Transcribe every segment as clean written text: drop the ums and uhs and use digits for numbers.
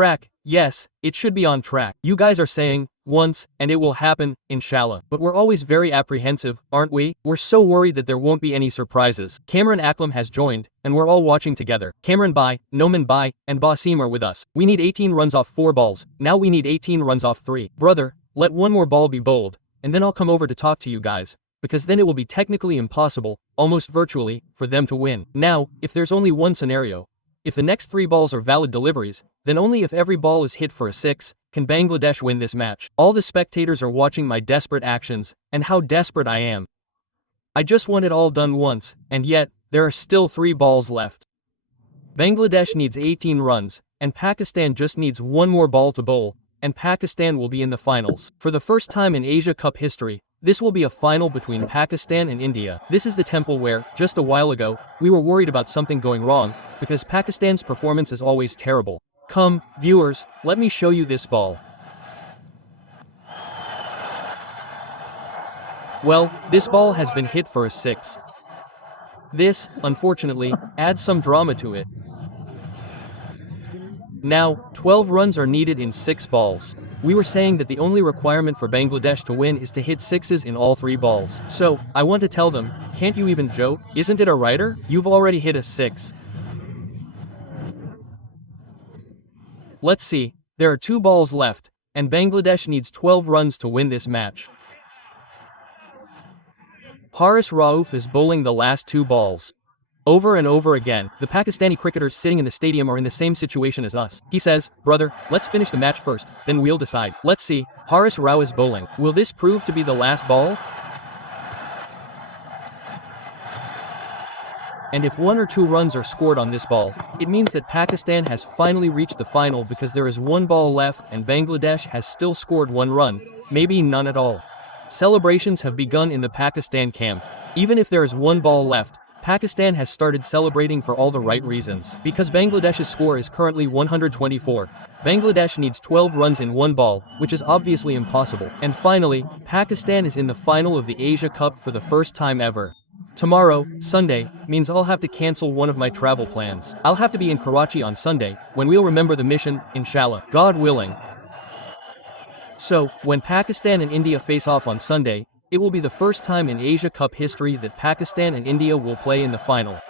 Track, yes, it should be on track. You guys are saying, once, and it will happen, inshallah. But we're always very apprehensive, aren't we? We're so worried that there won't be any surprises. Cameron Aklam has joined, and we're all watching together. Cameron Bai, Noman Bai, and Basim are with us. We need 18 runs off 4 balls, now we need 18 runs off 3. Brother, let one more ball be bowled, and then I'll come over to talk to you guys. Because then it will be technically impossible, almost virtually, for them to win. Now, if there's only one scenario, if the next 3 balls are valid deliveries, then only if every ball is hit for a 6, can Bangladesh win this match. All the spectators are watching my desperate actions, and how desperate I am. I just want it all done once, and yet, there are still 3 balls left. Bangladesh needs 18 runs, and Pakistan just needs one more ball to bowl, and Pakistan will be in the finals. For the first time in Asia Cup history, this will be a final between Pakistan and India. This is the temple where, just a while ago, we were worried about something going wrong, because Pakistan's performance is always terrible. Come, viewers, let me show you this ball. Well, this ball has been hit for a 6. This, unfortunately, adds some drama to it. Now, 12 runs are needed in 6 balls. We were saying that the only requirement for Bangladesh to win is to hit 6s in all 3 balls. So, I want to tell them, can't you even joke? Isn't it a writer? You've already hit a 6. Let's see, there are 2 balls left, and Bangladesh needs 12 runs to win this match. Haris Rauf is bowling the last 2 balls. Over and over again, the Pakistani cricketers sitting in the stadium are in the same situation as us. He says, brother, let's finish the match first, then we'll decide. Let's see, Haris Rauf is bowling. Will this prove to be the last ball? And if 1 or 2 runs are scored on this ball, it means that Pakistan has finally reached the final because there is 1 ball left and Bangladesh has still scored 1 run, maybe none at all. Celebrations have begun in the Pakistan camp. Even if there is 1 ball left, Pakistan has started celebrating for all the right reasons. Because Bangladesh's score is currently 124. Bangladesh needs 12 runs in 1 ball, which is obviously impossible. And finally, Pakistan is in the final of the Asia Cup for the first time ever. Tomorrow, Sunday, means I'll have to cancel one of my travel plans. I'll have to be in Karachi on Sunday, when we'll remember the mission, inshallah, God willing. So, when Pakistan and India face off on Sunday, it will be the first time in Asia Cup history that Pakistan and India will play in the final.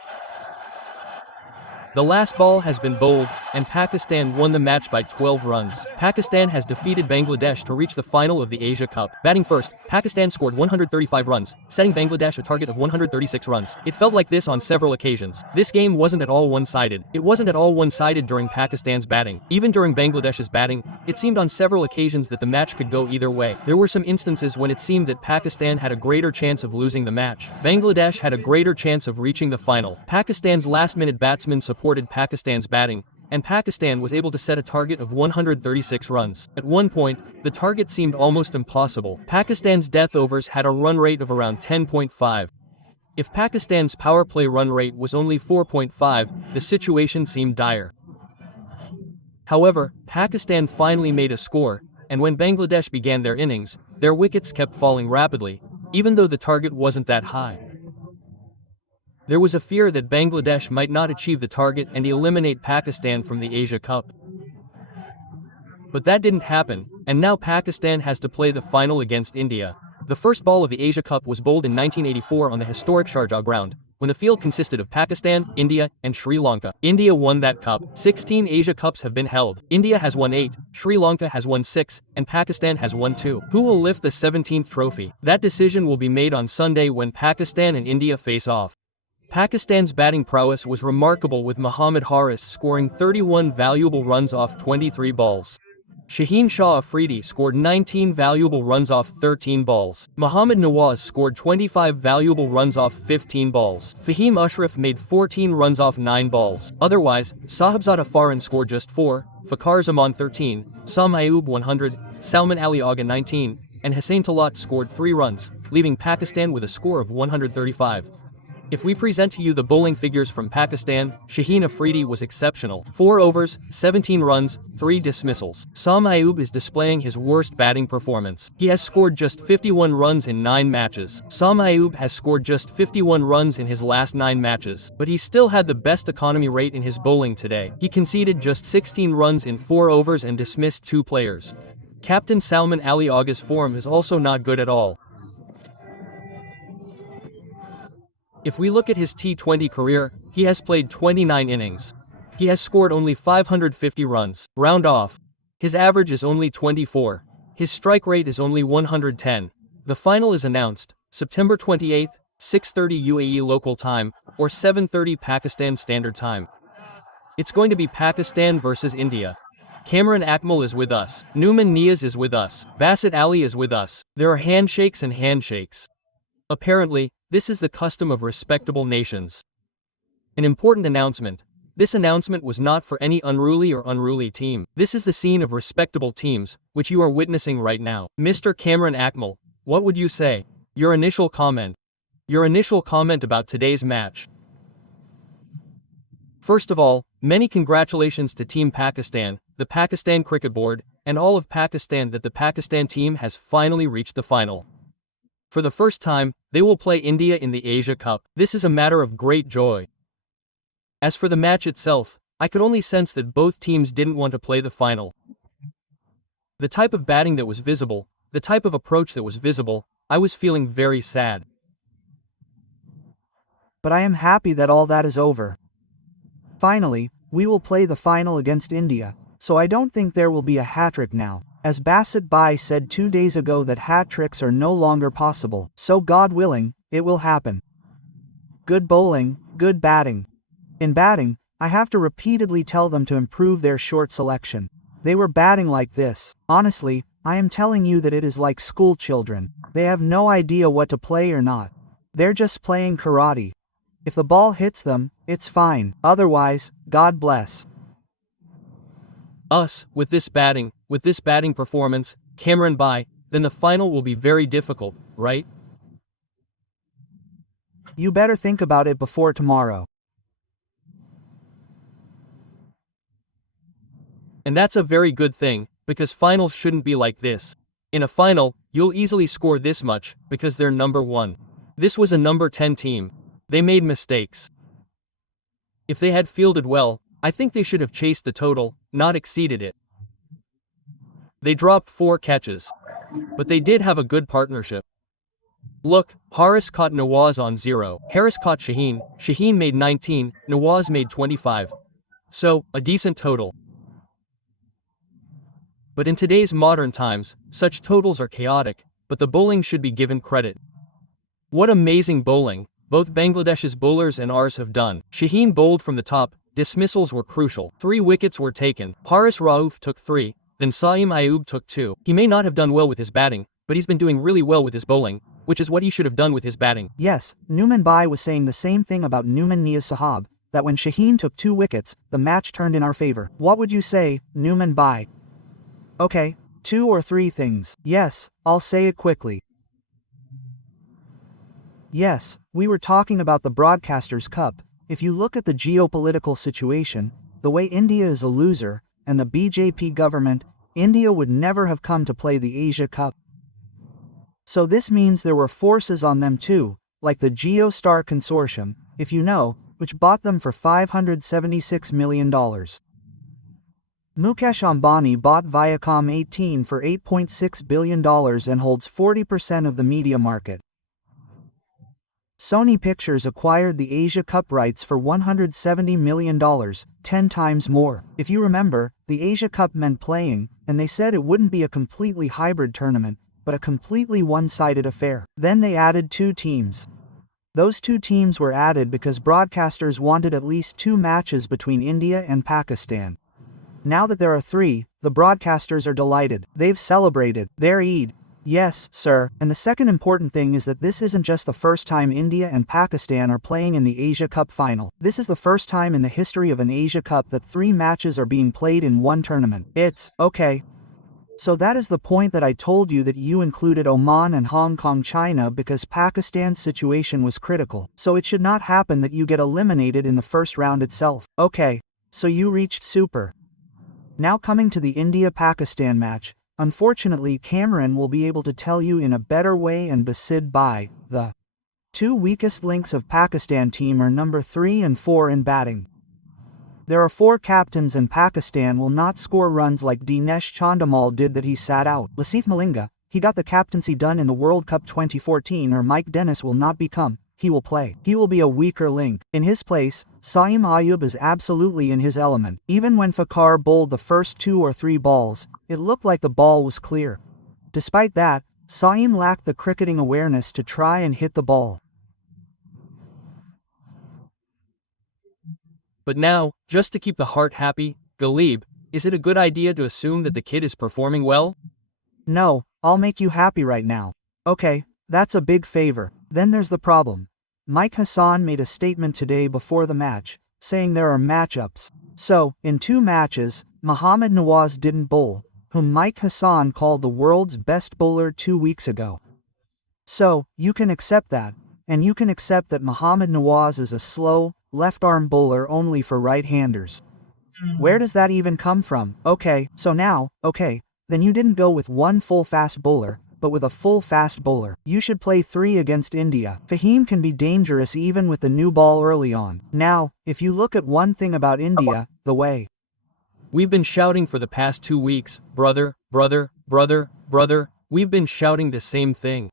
The last ball has been bowled, and Pakistan won the match by 12 runs. Pakistan has defeated Bangladesh to reach the final of the Asia Cup. Batting first, Pakistan scored 135 runs, setting Bangladesh a target of 136 runs. It felt like this on several occasions. This game wasn't at all one-sided. It wasn't at all one-sided during Pakistan's batting. Even during Bangladesh's batting, it seemed on several occasions that the match could go either way. There were some instances when it seemed that Pakistan had a greater chance of losing the match. Bangladesh had a greater chance of reaching the final. Pakistan's last-minute batsmen supported Pakistan's batting, and Pakistan was able to set a target of 136 runs. At one point, the target seemed almost impossible. Pakistan's death overs had a run rate of around 10.5. If Pakistan's power play run rate was only 4.5, the situation seemed dire. However, Pakistan finally made a score, and when Bangladesh began their innings, their wickets kept falling rapidly, even though the target wasn't that high. There was a fear that Bangladesh might not achieve the target and eliminate Pakistan from the Asia Cup. But that didn't happen, and now Pakistan has to play the final against India. The first ball of the Asia Cup was bowled in 1984 on the historic Sharjah ground, when the field consisted of Pakistan, India, and Sri Lanka. India won that cup. 16 Asia Cups have been held. India has won 8, Sri Lanka has won 6, and Pakistan has won 2. Who will lift the 17th trophy? That decision will be made on Sunday when Pakistan and India face off. Pakistan's batting prowess was remarkable, with Mohammad Haris scoring 31 valuable runs off 23 balls. Shaheen Shah Afridi scored 19 valuable runs off 13 balls. Mohammad Nawaz scored 25 valuable runs off 15 balls. Fahim Ashraf made 14 runs off 9 balls. Otherwise, Sahibzada Faran scored just 4, Fakhar Zaman 13, Sam Ayub 100, Salman Ali Agha 19, and Hussain Talat scored 3 runs, leaving Pakistan with a score of 135. If we present to you the bowling figures from Pakistan, Shaheen Afridi was exceptional. 4 overs, 17 runs, 3 dismissals. Sam Ayub is displaying his worst batting performance. He has scored just 51 runs in 9 matches. Sam Ayub has scored just 51 runs in his last 9 matches, but he still had the best economy rate in his bowling today. He conceded just 16 runs in 4 overs and dismissed 2 players. Captain Salman Ali Agha's form is also not good at all. If we look at his T20 career, he has played 29 innings. He has scored only 550 runs. Round off. His average is only 24. His strike rate is only 110. The final is announced, September 28, 6:30 UAE local time, or 7:30 Pakistan Standard Time. It's going to be Pakistan versus India. Kamran Akmal is with us. Numan Niaz is with us. Basit Ali is with us. There are handshakes and handshakes. Apparently, this is the custom of respectable nations. An important announcement. This announcement was not for any unruly or unruly team. This is the scene of respectable teams, which you are witnessing right now. Mr. Kamran Akmal, what would you say? Your initial comment. Your initial comment about today's match. First of all, many congratulations to Team Pakistan, the Pakistan Cricket Board, and all of Pakistan that the Pakistan team has finally reached the final. For the first time, they will play India in the Asia Cup. This is a matter of great joy. As for the match itself, I could only sense that both teams didn't want to play the final. The type of batting that was visible, the type of approach that was visible, I was feeling very sad. But I am happy that all that is over. Finally, we will play the final against India, so I don't think there will be a hat-trick now. As Basit Bhai said 2 days ago that hat-tricks are no longer possible, so God willing, it will happen. Good bowling, good batting. In batting, I have to repeatedly tell them to improve their short selection. They were batting like this. Honestly, I am telling you that it is like school children. They have no idea what to play or not. They're just playing karate. If the ball hits them, it's fine. Otherwise, God bless. Us, with this batting performance, Kamran Bhai, then the final will be very difficult, right? You better think about it before tomorrow. And that's a very good thing, because finals shouldn't be like this. In a final, you'll easily score this much, because they're number 1. This was a number 10 team. They made mistakes. If they had fielded well, I think they should have chased the total, not exceeded it. They dropped 4 catches. But they did have a good partnership. Look, Haris caught Nawaz on 0. Haris caught Shaheen. Shaheen made 19, Nawaz made 25. So, a decent total. But in today's modern times, such totals are chaotic, but the bowling should be given credit. What amazing bowling both Bangladesh's bowlers and ours have done. Shaheen bowled from the top, dismissals were crucial. 3 wickets were taken. Haris Rauf took 3, then Saim Ayub took 2. He may not have done well with his batting, but he's been doing really well with his bowling, which is what he should have done with his batting. Yes, Numan Bhai was saying the same thing about Numan Niaz Sahab, that when Shaheen took 2 wickets, the match turned in our favor. What would you say, Numan Bhai? Okay, 2 or 3 things. Yes, I'll say it quickly. Yes, we were talking about the Broadcasters' Cup. If you look at the geopolitical situation, the way India is a loser, and the BJP government, India would never have come to play the Asia Cup. So this means there were forces on them too, like the GeoStar Consortium, if you know, which bought them for $576 million. Mukesh Ambani bought Viacom 18 for $8.6 billion and holds 40% of the media market. Sony Pictures acquired the Asia Cup rights for $170 million, 10 times more. If you remember, the Asia Cup meant playing, and they said it wouldn't be a completely hybrid tournament, but a completely one-sided affair. Then they added 2 teams. Those 2 teams were added because broadcasters wanted at least 2 matches between India and Pakistan. Now that there are 3, the broadcasters are delighted. They've celebrated their Eid. Yes, sir, and the second important thing is that this isn't just the first time India and Pakistan are playing in the Asia Cup final. This is the first time in the history of an Asia Cup that 3 matches are being played in one tournament. It's okay. So that is the point that I told you that you included Oman and Hong Kong China because Pakistan's situation was critical. So it should not happen that you get eliminated in the first round itself. Okay, so you reached super. Now coming to the India-Pakistan match, unfortunately Cameron will be able to tell you in a better way and Basid Bhai, the two weakest links of Pakistan team are number 3 and 4 in batting. There are 4 captains and Pakistan will not score runs like Dinesh Chandimal did that he sat out. Lasith Malinga, he got the captaincy done in the World Cup 2014 or Mike Dennis will not become, he will play. He will be a weaker link. In his place, Saeem Ayub is absolutely in his element. Even when Fakhar bowled the first 2 or 3 balls, it looked like the ball was clear. Despite that, Saeem lacked the cricketing awareness to try and hit the ball. But now, just to keep the heart happy, Galib, is it a good idea to assume that the kid is performing well? No, I'll make you happy right now. Okay, that's a big favor. Then there's the problem. Mike Hassan made a statement today before the match, saying there are matchups. So, in 2 matches, Mohammad Nawaz didn't bowl, whom Mike Hassan called the world's best bowler 2 weeks ago. So, you can accept that, and you can accept that Mohammad Nawaz is a slow, left-arm bowler only for right-handers. Where does that even come from? Okay, so now, then you didn't go with 1 full fast bowler, but with a full fast bowler. You should play 3 against India. Fahim can be dangerous even with the new ball early on. Now, if you look at one thing about India, the way we've been shouting for the past 2 weeks, brother, we've been shouting the same thing.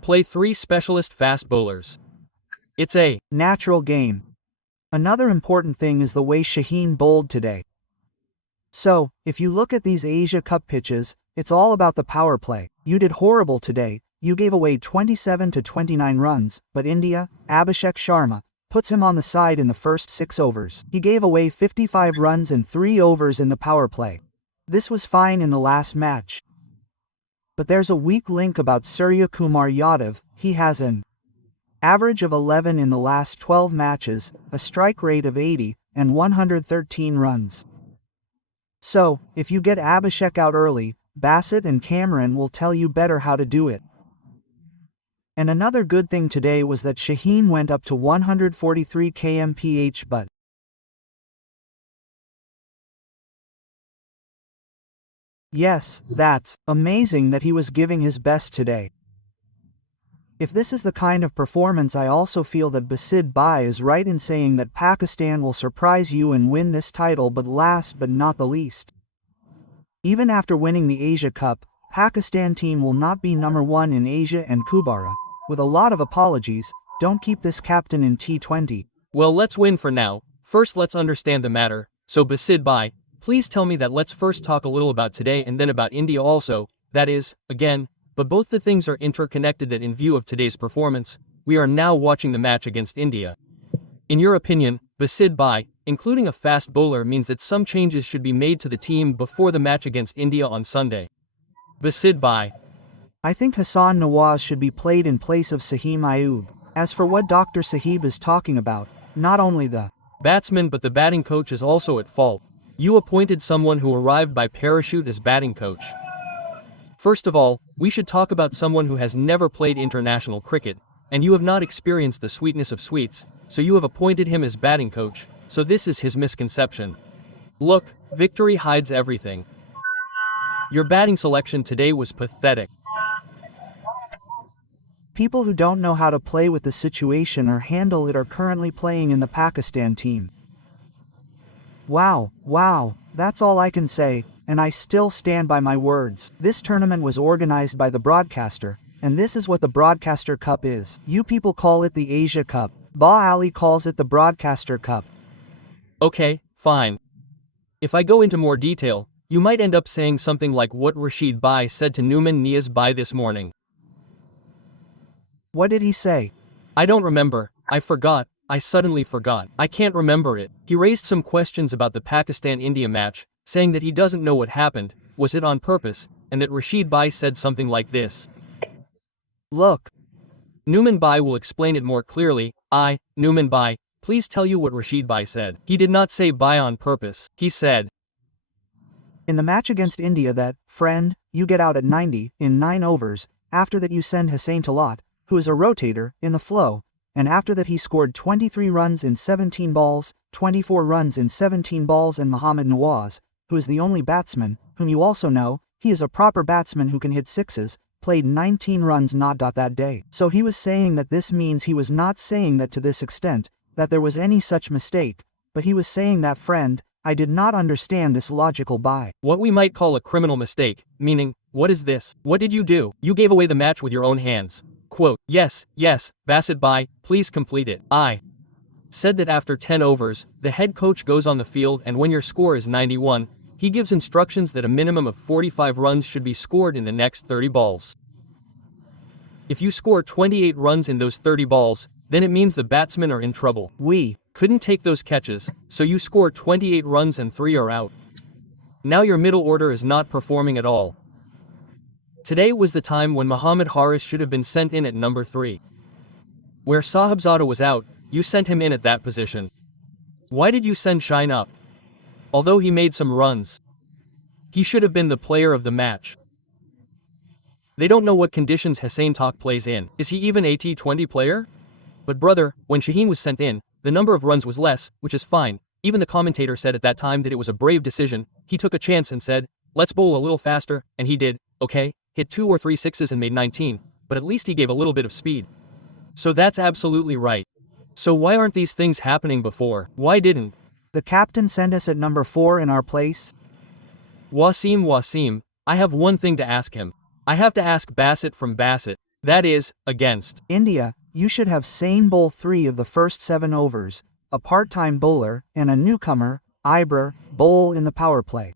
Play 3 specialist fast bowlers. It's a natural game. Another important thing is the way Shaheen bowled today. So, if you look at these Asia Cup pitches, it's all about the power play. You did horrible today, you gave away 27 to 29 runs, but India, Abhishek Sharma, puts him on the side in the first 6 overs. He gave away 55 runs in 3 overs in the power play. This was fine in the last match. But there's a weak link about Surya Kumar Yadav. He has an average of 11 in the last 12 matches, a strike rate of 80, and 113 runs. So, if you get Abhishek out early, Bassett and Cameron will tell you better how to do it. And another good thing today was that Shaheen went up to 143 kmph but yes, that's amazing that he was giving his best today. If this is the kind of performance, I also feel that Basid Bhai is right in saying that Pakistan will surprise you and win this title, but last but not the least, even after winning the Asia Cup, Pakistan team will not be number 1 in Asia and Kubara. With a lot of apologies, don't keep this captain in T20. Well, let's win for now. First let's understand the matter. So Basid Bhai, please tell me that let's first talk a little about today and then about India also, that is, again, but both the things are interconnected that in view of today's performance, we are now watching the match against India. In your opinion, Basid Bhai, including a fast bowler means that some changes should be made to the team before the match against India on Sunday. Basid Bhai. I think Hassan Nawaz should be played in place of Saeem Ayub. As for what Dr. Sahib is talking about, not only the batsman but the batting coach is also at fault. You appointed someone who arrived by parachute as batting coach. First of all, we should talk about someone who has never played international cricket, and you have not experienced the sweetness of sweets, so you have appointed him as batting coach, so this is his misconception. Look, victory hides everything. Your batting selection today was pathetic. People who don't know how to play with the situation or handle it are currently playing in the Pakistan team. Wow, that's all I can say, and I still stand by my words. This tournament was organized by the broadcaster, and this is what the Broadcaster Cup is. You people call it the Asia Cup. Ba Ali calls it the Broadcaster Cup. Okay, fine. If I go into more detail, you might end up saying something like what Rashid Bhai said to Numan Niaz Bhai this morning. What did he say? I don't remember, I forgot, I suddenly forgot. I can't remember it. He raised some questions about the Pakistan-India match, saying that he doesn't know what happened, was it on purpose, and that Rashid Bhai said something like this. Look. Numan Bhai will explain it more clearly. Numan Bhai, please tell you what Rashid Bhai said. He did not say Bhai on purpose. He said, In the match against India that, friend, you get out at 90 in 9 overs, after that you send Hussain Talat, who is a rotator, in the flow, and after that he scored 23 runs in 17 balls, 24 runs in 17 balls, and Mohammad Nawaz, who is the only batsman, whom you also know, he is a proper batsman who can hit sixes, played 19 runs not that day. So he was saying that this means he was not saying that to this extent, that there was any such mistake, but he was saying that, friend, I did not understand this logical by. What we might call a criminal mistake, meaning, what is this? What did you do? You gave away the match with your own hands. Quote, yes, Basit Bhai, please complete it. I said that after 10 overs, the head coach goes on the field and when your score is 91, he gives instructions that a minimum of 45 runs should be scored in the next 30 balls. If you score 28 runs in those 30 balls, then it means the batsmen are in trouble. We couldn't take those catches, so you score 28 runs and 3 are out. Now your middle order is not performing at all. Today was the time when Muhammad Haris should have been sent in at number 3. Where Sahibzada was out, you sent him in at that position. Why did you send Shine up? Although he made some runs, he should have been the player of the match. They don't know what conditions Hussain Talat plays in. Is he even a T20 player? But brother, when Shaheen was sent in, the number of runs was less, which is fine. Even the commentator said at that time that it was a brave decision. He took a chance and said, let's bowl a little faster, and he did, okay, hit 2 or 3 sixes and made 19, but at least he gave a little bit of speed. So that's absolutely right. So why aren't these things happening before? Why didn't the captain send us at number 4 in our place? Wasim, I have one thing to ask him. I have to ask Basit from Basit. That is, against India, you should have Sain bowl 3 of the first 7 overs, a part-time bowler, and a newcomer, Ibrar, bowl in the power play.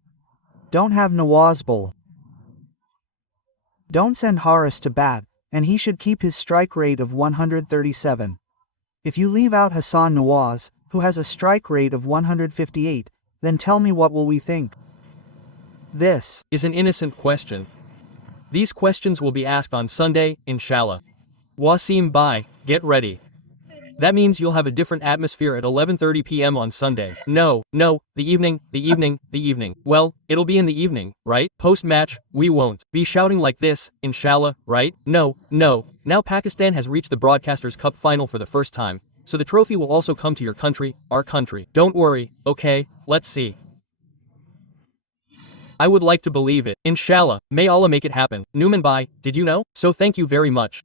Don't have Nawaz bowl. Don't send Haris to bat, and he should keep his strike rate of 137. If you leave out Hassan Nawaz, who has a strike rate of 158, then tell me what will we think? This is an innocent question. These questions will be asked on Sunday, inshallah. Wasim Bhai, get ready. That means you'll have a different atmosphere at 11:30 p.m. on Sunday. No, the evening. Well, it'll be in the evening, right? Post-match, we won't be shouting like this, inshallah, right? No. Now Pakistan has reached the Broadcasters' Cup final for the first time, so the trophy will also come to your country, our country. Don't worry, okay, let's see. I would like to believe it. Inshallah, may Allah make it happen. Numan Bhai, did you know? So thank you very much.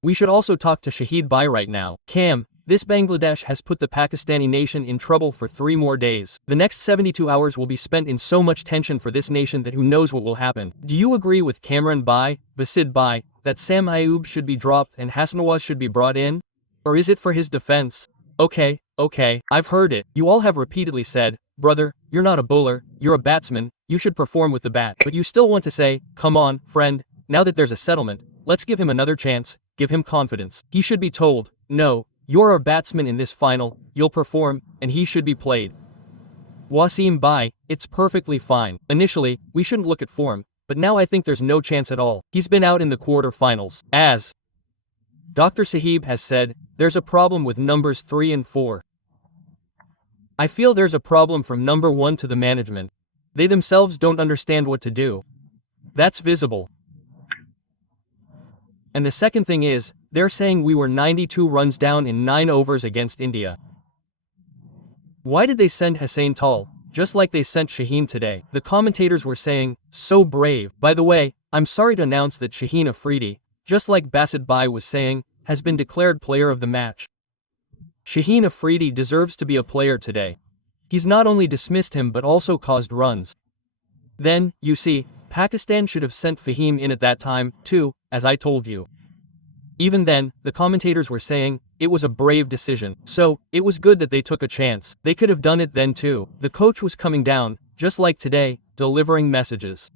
We should also talk to Shahid Bhai right now. Cam, this Bangladesh has put the Pakistani nation in trouble for 3 more days. The next 72 hours will be spent in so much tension for this nation that who knows what will happen. Do you agree with Kamran Bhai, Basid Bhai, that Sam Ayub should be dropped and Hassanawaz should be brought in? Or is it for his defense? Okay, I've heard it. You all have repeatedly said, brother, you're not a bowler, you're a batsman, you should perform with the bat. But you still want to say, come on, friend, now that there's a settlement, let's give him another chance, give him confidence. He should be told, no, you're our batsman in this final, you'll perform, and he should be played. Wasim Bhai, it's perfectly fine. Initially, we shouldn't look at form, but now I think there's no chance at all. He's been out in the quarter-finals. As Dr. Sahib has said, there's a problem with numbers 3 and 4. I feel there's a problem from number 1 to the management. They themselves don't understand what to do. That's visible. And the second thing is, they're saying we were 92 runs down in 9 overs against India. Why did they send Hussain Talat, just like they sent Shaheen today? The commentators were saying, so brave. By the way, I'm sorry to announce that Shaheen Afridi, just like Basit Bhai was saying, has been declared player of the match. Shaheen Afridi deserves to be a player today. He's not only dismissed him but also caused runs. Then, you see, Pakistan should have sent Fahim in at that time, too, as I told you. Even then, the commentators were saying, it was a brave decision. So, it was good that they took a chance. They could have done it then too. The coach was coming down, just like today, delivering messages.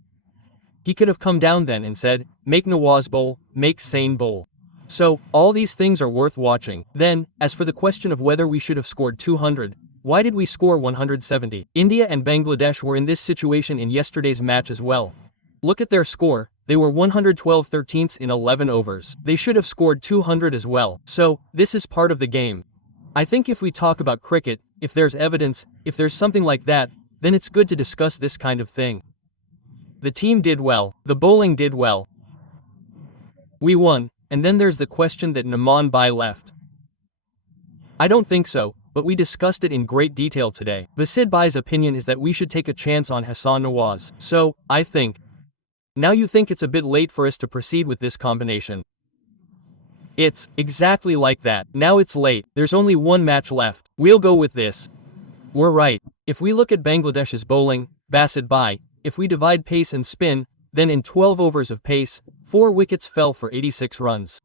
He could have come down then and said, make Nawaz bowl, make Sain bowl. So, all these things are worth watching. Then, as for the question of whether we should have scored 200, why did we score 170? India and Bangladesh were in this situation in yesterday's match as well. Look at their score, they were 112/13 in 11 overs. They should have scored 200 as well. So, this is part of the game. I think if we talk about cricket, if there's evidence, if there's something like that, then it's good to discuss this kind of thing. The team did well, the bowling did well. We won, and then there's the question that Naman Bai left. I don't think so, but we discussed it in great detail today. Basid Bai's opinion is that we should take a chance on Hassan Nawaz. So, I think. Now you think it's a bit late for us to proceed with this combination. It's exactly like that. Now it's late, there's only one match left. We'll go with this. We're right. If we look at Bangladesh's bowling, Basid Bai, if we divide pace and spin, then in 12 overs of pace, 4 wickets fell for 86 runs.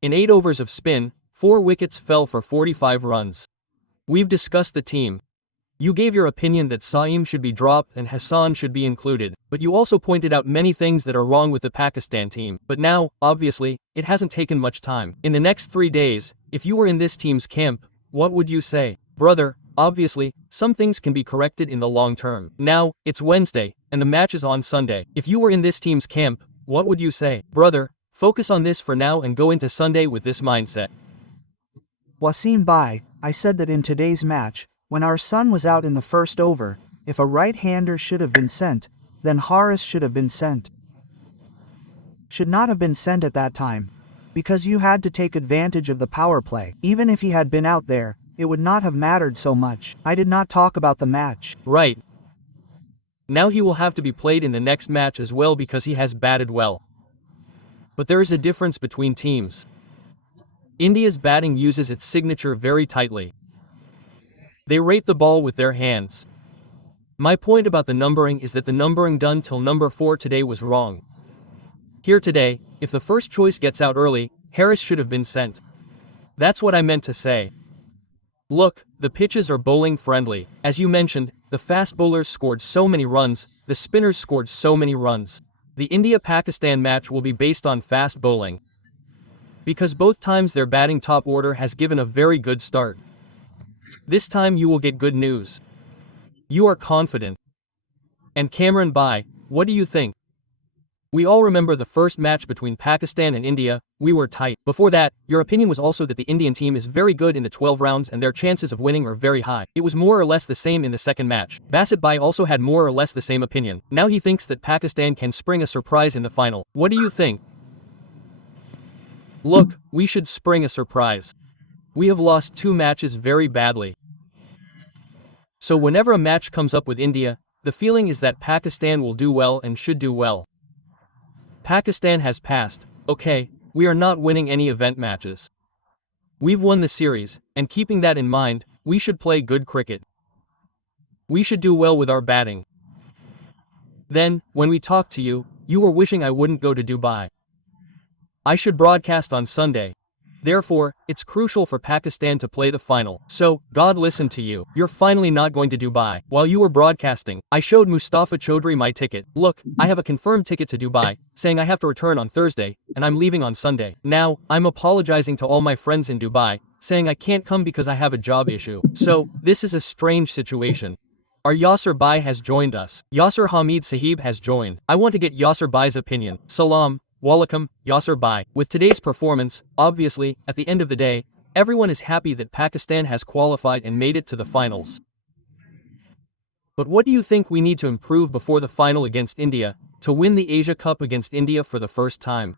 In 8 overs of spin, 4 wickets fell for 45 runs. We've discussed the team. You gave your opinion that Saeem should be dropped and Hassan should be included, but you also pointed out many things that are wrong with the Pakistan team. But now, obviously, it hasn't taken much time. In the next 3 days, if you were in this team's camp, what would you say? Brother, obviously, some things can be corrected in the long term. Now, it's Wednesday, and the match is on Sunday. If you were in this team's camp, what would you say? Brother, focus on this for now and go into Sunday with this mindset. Wasim Bai, I said that in today's match, when our son was out in the first over, if a right-hander should have been sent, then Haris should have been sent. Should not have been sent at that time. Because you had to take advantage of the power play. Even if he had been out there, it would not have mattered so much. I did not talk about the match. Right. Now he will have to be played in the next match as well because he has batted well. But there is a difference between teams. India's batting uses its signature very tightly. They rate the ball with their hands. My point about the numbering is that the numbering done till number 4 today was wrong. Here today, if the first choice gets out early, Harris should have been sent. That's what I meant to say. Look, the pitches are bowling friendly. As you mentioned, the fast bowlers scored so many runs, the spinners scored so many runs. The India-Pakistan match will be based on fast bowling. Because both times their batting top order has given a very good start. This time you will get good news. You are confident. And Kamran Bai, what do you think? We all remember the first match between Pakistan and India, we were tight. Before that, your opinion was also that the Indian team is very good in the 12 rounds and their chances of winning are very high. It was more or less the same in the second match. Basit Bai also had more or less the same opinion. Now he thinks that Pakistan can spring a surprise in the final. What do you think? Look, we should spring a surprise. We have lost 2 matches very badly. So whenever a match comes up with India, the feeling is that Pakistan will do well and should do well. Pakistan has passed, okay, we are not winning any event matches. We've won the series, and keeping that in mind, we should play good cricket. We should do well with our batting. Then, when we talked to you, you were wishing I wouldn't go to Dubai. I should broadcast on Sunday. Therefore, it's crucial for Pakistan to play the final. So, God listened to you. You're finally not going to Dubai. While you were broadcasting, I showed Mustafa Chaudhry my ticket. Look, I have a confirmed ticket to Dubai, saying I have to return on Thursday, and I'm leaving on Sunday. Now, I'm apologizing to all my friends in Dubai, saying I can't come because I have a job issue. So, this is a strange situation. Our Yasser Bai has joined us. Yasser Hamid Sahib has joined. I want to get Yasser Bai's opinion. Salam. Walaikum, Yasser Bai. With today's performance, obviously, at the end of the day, everyone is happy that Pakistan has qualified and made it to the finals. But what do you think we need to improve before the final against India, to win the Asia Cup against India for the first time?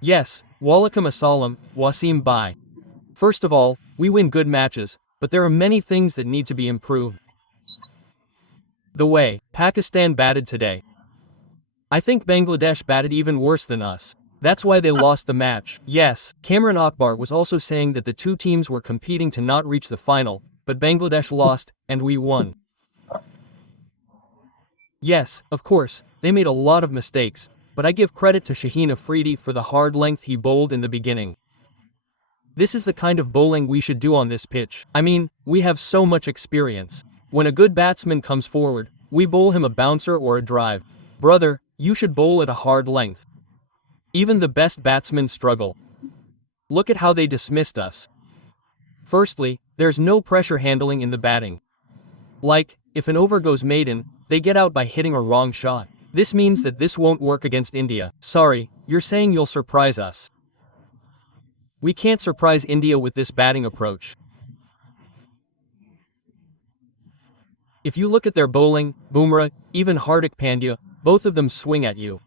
Yes, Walaikum Assalam, Wasim Bai. First of all, we win good matches, but there are many things that need to be improved. The way Pakistan batted today. I think Bangladesh batted even worse than us. That's why they lost the match. Yes, Kamran Akbar was also saying that the 2 teams were competing to not reach the final, but Bangladesh lost, and we won. Yes, of course, they made a lot of mistakes, but I give credit to Shaheen Afridi for the hard length he bowled in the beginning. This is the kind of bowling we should do on this pitch. I mean, we have so much experience. When a good batsman comes forward, we bowl him a bouncer or a drive. Brother, you should bowl at a hard length. Even the best batsmen struggle. Look at how they dismissed us. Firstly, there's no pressure handling in the batting. Like, if an over goes maiden, they get out by hitting a wrong shot. This means that this won't work against India. Sorry, you're saying you'll surprise us. We can't surprise India with this batting approach. If you look at their bowling, Bumrah, even Hardik Pandya, both of them swing at you.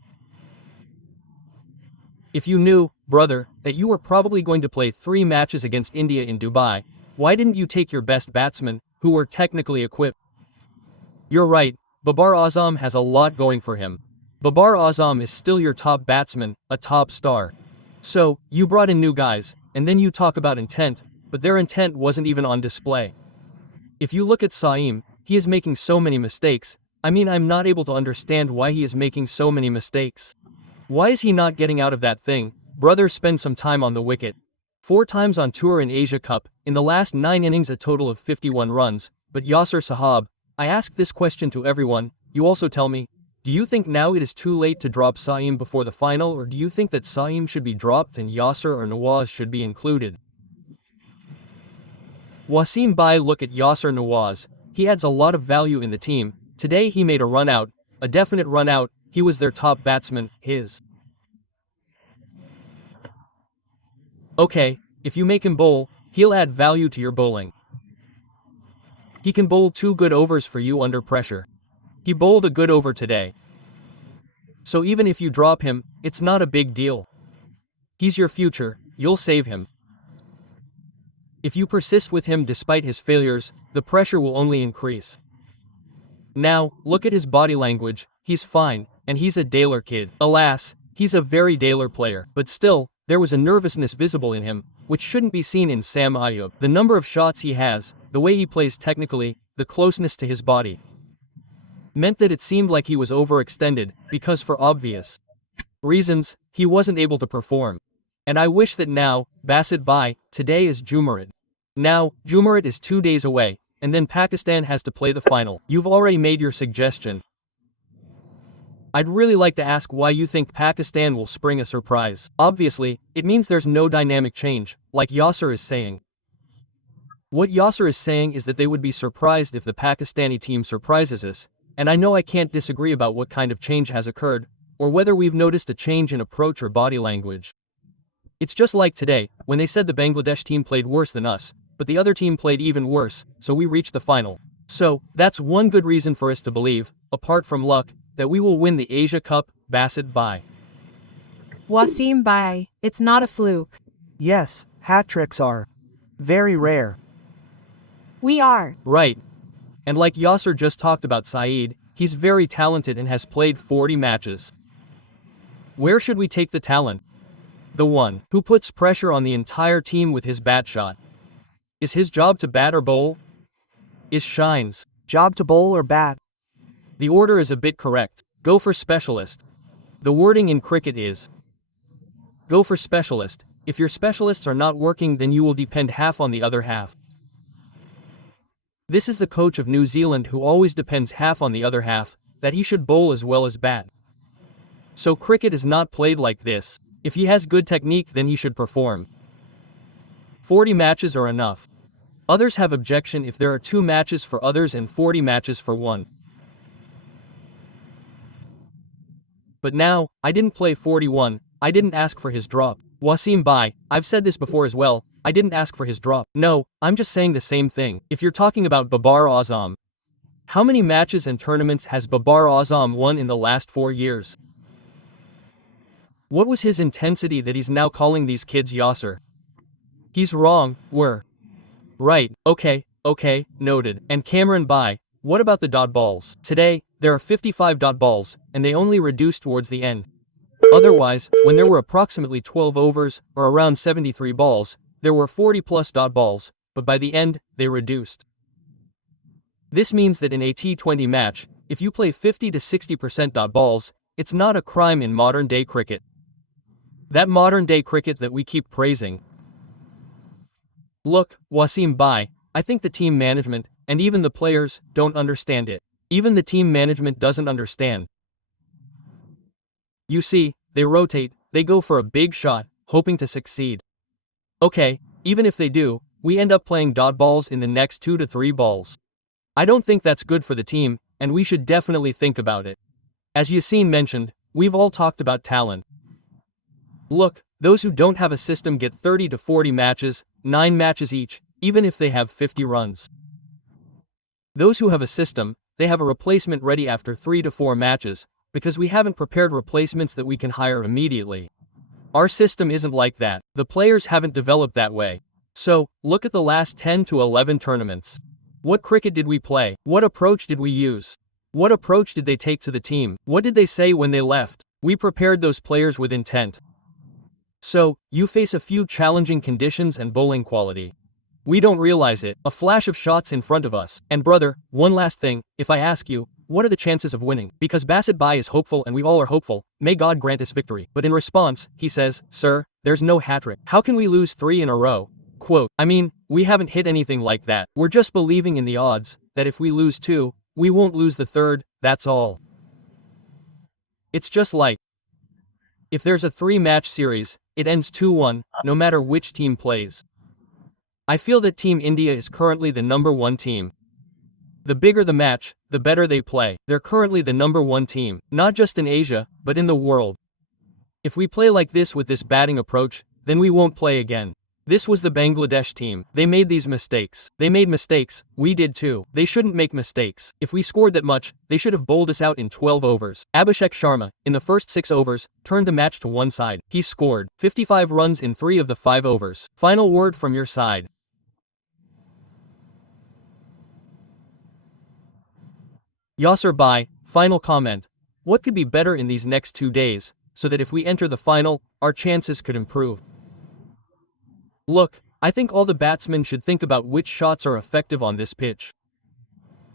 If you knew, brother, that you were probably going to play 3 matches against India in Dubai, why didn't you take your best batsmen, who were technically equipped? You're right, Babar Azam has a lot going for him. Babar Azam is still your top batsman, a top star. So, you brought in new guys, and then you talk about intent, but their intent wasn't even on display. If you look at Saeem, he is making so many mistakes. I'm not able to understand why he is making so many mistakes. Why is he not getting out of that thing? Brother, spend some time on the wicket. 4 times on tour in Asia Cup, in the last 9 innings a total of 51 runs, but Yasser Sahab, I ask this question to everyone, you also tell me, do you think now it is too late to drop Saeem before the final, or do you think that Saeem should be dropped and Yasser or Nawaz should be included? Wasim Bai, look at Yasser Nawaz, he adds a lot of value in the team. Today he made a run out, a definite run out, he was their top batsman, Okay, if you make him bowl, he'll add value to your bowling. He can bowl 2 good overs for you under pressure. He bowled a good over today. So even if you drop him, it's not a big deal. He's your future, you'll save him. If you persist with him despite his failures, the pressure will only increase. Now, look at his body language, he's fine, and he's a Daler kid. Alas, he's a very Daler player, but still, there was a nervousness visible in him, which shouldn't be seen in Sam Ayub. The number of shots he has, the way he plays technically, the closeness to his body, meant that it seemed like he was overextended, because for obvious reasons, he wasn't able to perform. And I wish that now, Basit Bai, today is Jumeirah. Now, Jumeirah is 2 days away, and then Pakistan has to play the final. You've already made your suggestion. I'd really like to ask why you think Pakistan will spring a surprise. Obviously, it means there's no dynamic change, like Yasser is saying. What Yasser is saying is that they would be surprised if the Pakistani team surprises us, and I know I can't disagree about what kind of change has occurred, or whether we've noticed a change in approach or body language. It's just like today, when they said the Bangladesh team played worse than us, but the other team played even worse, so we reached the final. So, that's one good reason for us to believe, apart from luck, that we will win the Asia Cup. Basit Bai. Wasim Bai, it's not a fluke. Yes, hat-tricks are very rare. We are. Right. And like Yasser just talked about Saeed, he's very talented and has played 40 matches. Where should we take the talent? The one who puts pressure on the entire team with his bat shot. Is his job to bat or bowl? Is Shine's Job to bowl or bat? The order is a bit correct. Go for specialist. The wording in cricket is go for specialist. If your specialists are not working, then you will depend half on the other half. This is the coach of New Zealand who always depends half on the other half, that he should bowl as well as bat. So cricket is not played like this. If he has good technique, then he should perform. 40 matches are enough. Others have objection if there are 2 matches for others and 40 matches for one. But now, I didn't play 41, I didn't ask for his drop. Wasim Bai, I've said this before as well, I didn't ask for his drop. No, I'm just saying the same thing. If you're talking about Babar Azam, how many matches and tournaments has Babar Azam won in the last 4 years? What was his intensity that he's now calling these kids Yasser? He's wrong, we're right. Okay, noted. And Cameron Bai, what about the dot balls? Today, there are 55 dot balls, and they only reduced towards the end. Otherwise, when there were approximately 12 overs, or around 73 balls, there were 40 plus dot balls, but by the end, they reduced. This means that in a T20 match, if you play 50 to 60% dot balls, it's not a crime in modern day cricket. That modern day cricket that we keep praising. Look, Wasim Bai, I think the team management, and even the players, don't understand it. Even the team management doesn't understand. You see, they rotate, they go for a big shot, hoping to succeed. Okay, even if they do, we end up playing dot balls in the next 2 to 3 balls. I don't think that's good for the team, and we should definitely think about it. As Yassine mentioned, we've all talked about talent. Look, those who don't have a system get 30 to 40 matches, 9 matches each, even if they have 50 runs. Those who have a system, they have a replacement ready after 3 to 4 matches, because we haven't prepared replacements that we can hire immediately. Our system isn't like that. The players haven't developed that way. So, look at the last 10 to 11 tournaments. What cricket did we play? What approach did we use? What approach did they take to the team? What did they say when they left? We prepared those players with intent. So, you face a few challenging conditions and bowling quality. We don't realize it, a flash of shots in front of us. And brother, one last thing, if I ask you, what are the chances of winning? Because Basit Bhai is hopeful and we all are hopeful, may God grant us victory. But in response, he says, sir, there's no hat-trick. How can we lose 3 in a row? Quote, I mean, we haven't hit anything like that. We're just believing in the odds, that if we lose 2, we won't lose the 3rd, that's all. It's just like, if there's a 3-match series, it ends 2-1, no matter which team plays. I feel that Team India is currently the number 1 team. The bigger the match, the better they play. They're currently the number 1 team, not just in Asia, but in the world. If we play like this with this batting approach, then we won't play again. This was the Bangladesh team. They made these mistakes. They made mistakes, we did too. They shouldn't make mistakes. If we scored that much, they should have bowled us out in 12 overs. Abhishek Sharma, in the first 6 overs, turned the match to one side. He scored 55 runs in 3 of the 5 overs. Final word from your side. Yasser Bhai, final comment. What could be better in these next 2 days, so that if we enter the final, our chances could improve? Look, I think all the batsmen should think about which shots are effective on this pitch.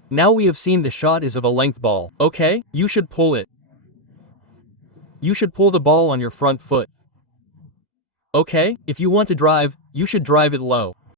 Now we have seen the shot is of a length ball, okay? You should pull it. You should pull the ball on your front foot. Okay? If you want to drive, you should drive it low.